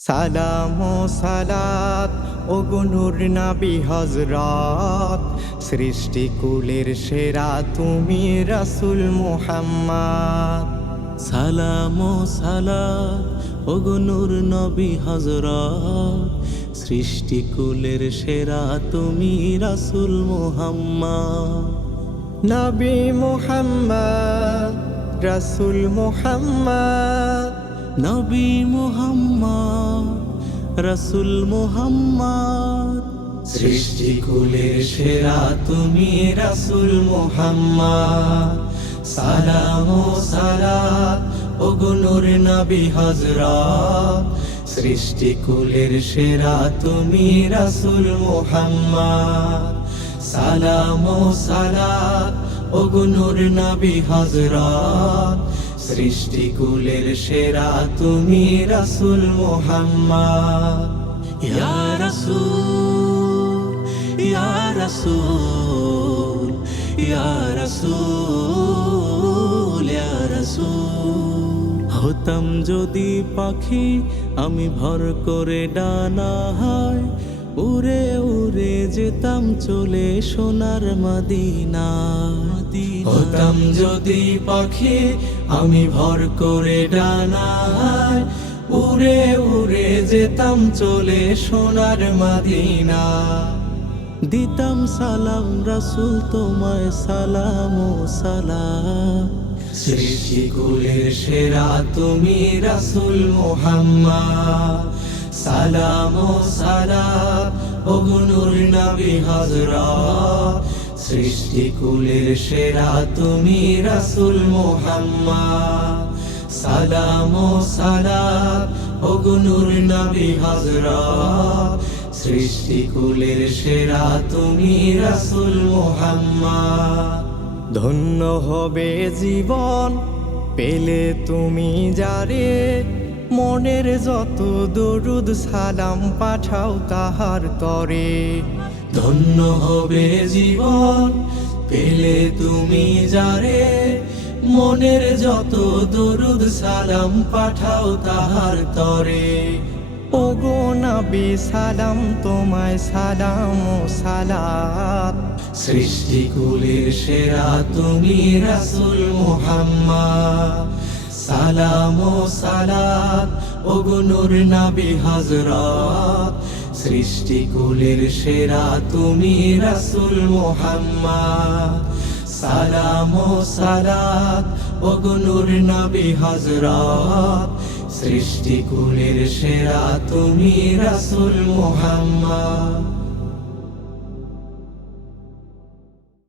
সালাম ও সালাত ওগো নূর নবী হযরত, সৃষ্টিকুলের সেরা তুমি রাসূল মুহাম্মদ। সালাম ও সালাত ওগো নূর নবী হযরত, সৃষ্টিকুলের সেরা তুমি রাসূল মুহাম্মদ। নবী মুহাম্মদ, রাসূল মুহাম্মদ, নবী মুহাম্মদ, রাসূল মুহাম্মদ, সৃষ্টিকুলের সেরা তুমি রাসূল মুহাম্মদ। সালাম ও সালাত ওগো নূর নবী হযরত, সৃষ্টিকুলের সেরা তুমি রাসূল মুহাম্মদ। সালাম ও সালাত ওগো নূর নবী হযরত, সৃষ্টিকুলের সেরা তুমি রাসূল মুহাম্মদ। ইয়া রাসূল, ইয়া রাসূল, ইয়া রাসূল, ইয়া রাসূল। হতাম যদি পাখি আমি ভর করে ডানা হয়, উড়ে উড়ে যেতাম চলে সোনার মদিনা। হতাম যদি পাখি আমি ভর করে ডানা হয়, উড়ে উড়ে যেতাম চলে সোনার মদিনা। দিতাম সালাম রাসূল তোমায় সালাম ও সালাম, সৃষ্টিকুলের সেরা তুমি রাসূল মুহাম্মদ। সালাম ও সালাত ওগো নূর নবী হযরত, সৃষ্টিকুলের সেরা তুমি রাসূল মুহাম্মদ। সালাম ও সালাত ওগো নূর নবী হযরত, সৃষ্টিকুলের সেরা তুমি রাসূল মুহাম্মদ। ধন্য হবে জীবন পেলে তুমি যারে, মনের যত দরুদ সালাম পাঠাও তাহার তরে। ধন্য হবে জীবন পেলে তুমি যারে, মনের যত দরুদ সালাম পাঠাও তাহার তরে। ওগো নবী সালাম তোমায় সালাম ও সালাত, সৃষ্টিকুলের সেরা তুমি রাসূল মুহাম্মদ। সালাম ও সালাত ওগো নূর নবী হযরত, সৃষ্টিকুলের সেরা তুমি রাসূল মুহাম্মদ। সালাম ও সালাত ওগো নূর নবী হযরত, সৃষ্টিকুলের সেরা তুমি রাসূল মুহাম্মদ।